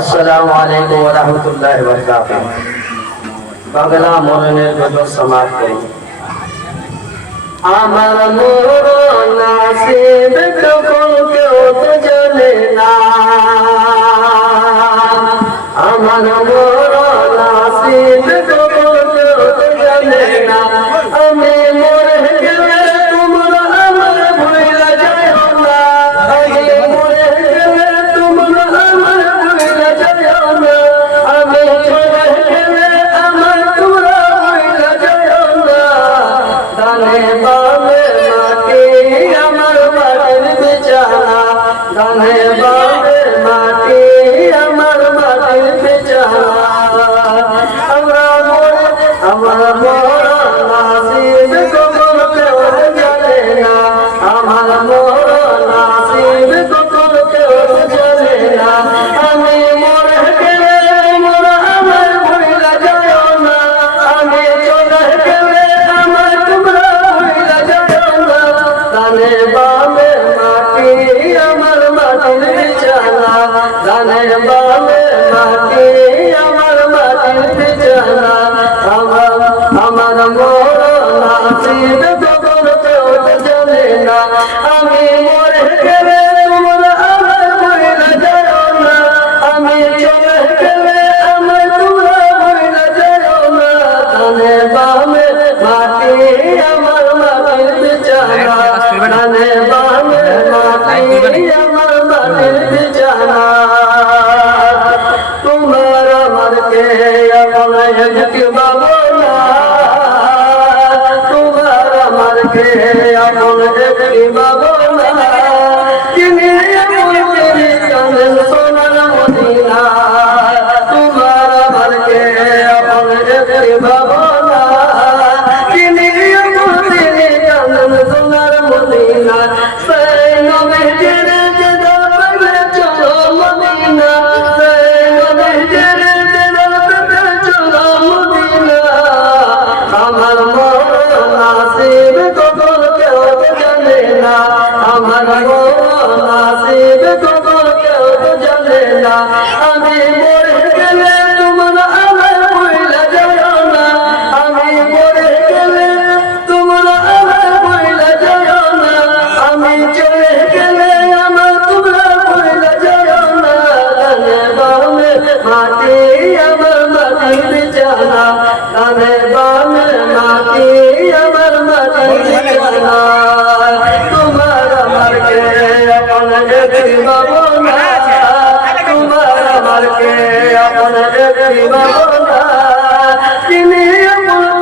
আসসালামু আলাইকুম ওয়া রাহমাতুল্লাহি ওয়া বারাকাতুহু। বাংলা মরণের গজল সমাপ্ত করি। আমার মরণ নসিব কখন কেউ তো জানে না, আমার মরণ নসিব কখন কেউ তো জানে না। আমি মরে গেলে তোমরা আমার ভুলে যাও না, আমি মরে গেলে তোমরা আমার ভুলে যাও না, আমি চলে গেলে আমার তোমরা ভুলে যাও না। দানে বামে মাটি আমার মাটির বিছানা, দানে বামে মাটি আমার মাটির বিছানা। আমার মরণ নসিব কখন কেউ জানে না, আমার মরণ নসিব কখন কেউ জানে না। আমি মরে গেলে তোমরা আমার ভুলে যাও না, আমি চলে গেলে আমার তোমরা ভুলে যাও না। দানে বামে মাটি আমার মাটির বিছানা, দানে বামে মাটি আমার মাটির বিছানা। আমার মরণ নসিব কখন কেউ জানে না, আমি মরে গেলে তোমরা আমার ভুলে যাও না, আমি চলে গেলে আমার তোমরা ভুলে যাও না। দানে বামে মাটি আমার মাটির বিছানা, দানে বামে মাটি আমার মাটির বিছানা। তোমার আমার কে আপন একটি বাবা না, তোমার আমার কে আপন একটি বাবা না। তিনি আমার কানের সোনার মদিনা, তোমার আমার কে আপন একটি বাবা না। তিনি আমার কানের সোনার মদিনা, সেই নবীজির দিদার পেতে চলো মদিনা, সেই নবীজির দিদার পেতে চলো মদিনা। আমার মরণ নসিব কখন কেউ জানে না, আমার মরণ নসিব কখন কেউ জানে না। আমি মরে গেলে তোমরা আমার ভুলে যাও না, আমি মরে গেলে তোমরা আমার ভুলে যাও না, আমি চলে গেলে আমার তোমরা ভুলে যাও না। দানে বামে মাটি আমার মাটির বিছানা, দানে বামে মাটি আমার মাটির বিছানা। তোমার আমার কে আপন একটি বাবা না, তোমার আমার কে আপন একটি বাবা না। তিনি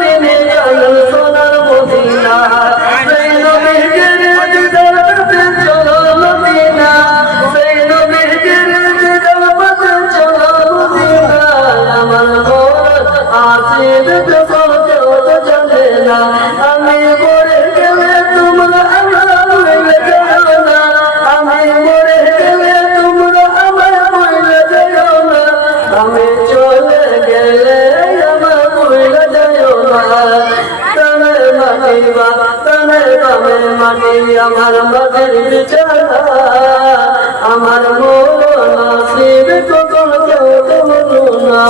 তিনি জানেন সোনার মদিনা, সেই নবীজির দিদার পেতে চলো মদিনা, সেই নবীজির দিদার পেতে চলো মদিনা। আমার মরণ নসিব কখন কেউ জানে না, আমি মরে গেলে তোমরা আমার ভুলে যাও না, আমি মরে গেলে তোমরা আমার ভুলে যাও না, আমি চলে গেলে আমার ভুলে যাও না। দানে মাটি দানে বামে মাটি আমার মাটির বিছানা, আমার মরণ নসিব কখন কেউ না।